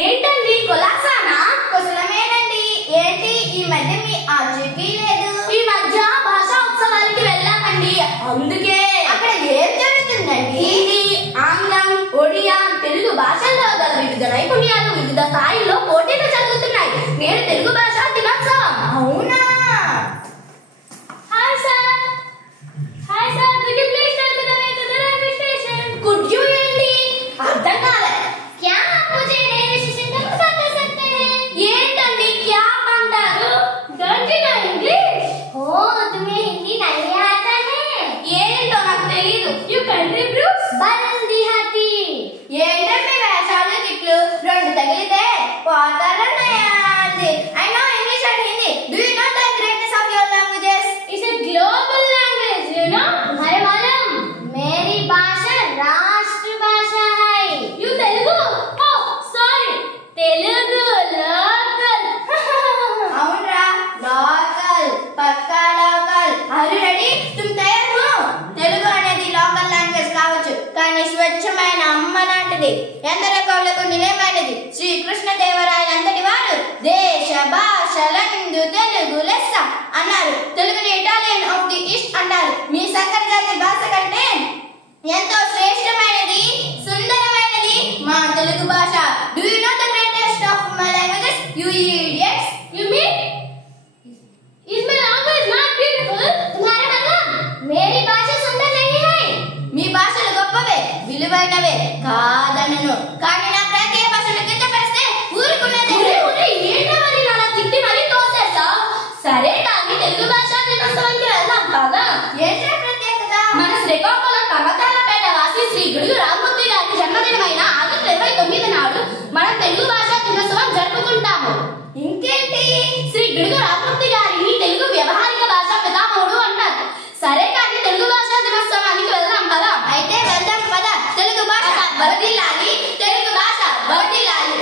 ఏంటండి కొలాసానా? కుశలమేనండి. ఏంటి ఈ మధ్య మీ ఆచూకీ లేదు? ఈ మధ్య భాషా ఉత్సవాలకి వెళ్ళామండి. అందుకే అక్కడ ఏం జరుగుతుందండి? హిందీ, ఆంగ్లం, ఒడియా, తెలుగు భాషల్లో గల వివిధ నైపుణ్యాలు వివిధ స్థాయిల్లో పోటీలు జరుగుతున్నాయి. నేను తెలుగు భాషా దినోత్సవం. అవునా? Hi sir. Hi sir. Could you please tell me the way to the railway station? Could you ఏంటి? అర్థం కాలే. क्या आप मुझे रेलवे स्टेशन तक बता सकते हैं? ఏంటండి क्या అంటారు? Don't you know English? ఓ तुम्हें हिंदी नहीं आता है? ఏంటో నాకు తెలియదు. You country blues? బల్ది హాతి. ఏంటండి వేషాలు తిట్లు? రెండు తగిలితే పోతారన్నయ్య. I know English and Hindi. Do you know the greatness of your languages? It's a global language, you know? तुम्हारे मालूम मेरी भाषा राष्ट्र भाषा है. You Telugu? Oh, sorry. Telugu local. అవునరా, లోకల్, పక్కా లోకల్. Are you ready? तुम तैयार हो? తెలుగు అనేది లోకల్ లాంగ్వేజ్ కావచ్చు, కానీ స్వచ్ఛమైన అమ్మ లాంటిది, ఎందరో కవులకు నిలయమైనది. శ్రీకృష్ణదేవరాయలు అంతటి వారు దేశ భాషలందు తెలుగు లెస్స అన్నారు. తెలుగుని ఇటాలియన్ ఆఫ్ ది ఈస్ట్ అంటారు. మీ సంకర జాతి భాష కంటే ఎంతో శ్రేష్టమైనది, సుందరమైనది మా తెలుగు భాష. Do you know the greatest of my languages, you idiots? You mean? Is my language not beautiful? तुम्हारा मतलब मेरी भाषा सुंदर नहीं है? మీ భాషలు గొప్పవే, విలువైనవే కాదనను, కానీ నా ప్రాంతీయ భాషను కించపరిస్తే ఊరుకునేది. ఏంటో మరి అలా తిట్టి మరీ తోసేస్తా. సరే కానీ తెలుగు భాషా దినోత్సవానికి వెళ్దాం కదా. ఏంట్రా ప్రత్యేకత? మన శ్రీకాకుళం పర్వతాలపేట వాసి శ్రీ గుడుగు రామ్మూర్తి గారి జన్మదినమైన ఆగస్టు 29 నాడు మనం తెలుగు భాషా దినోత్సవం జరుపుకుంటాము. ఇంకేంటి? శ్రీ గుడుగు రామ్మూర్తి గారిని తెలుగు వ్యవహారిక భాషా పితామహుడు అంటారు. సరే కానీ తెలుగు భాషా దినోత్సవానికి వెళ్దాం కదా. అయితే వెళ్దాం పద. తెలుగు భాష వర్ధిల్లాలి, తెలుగు భాష వర్ధిల్లాలి.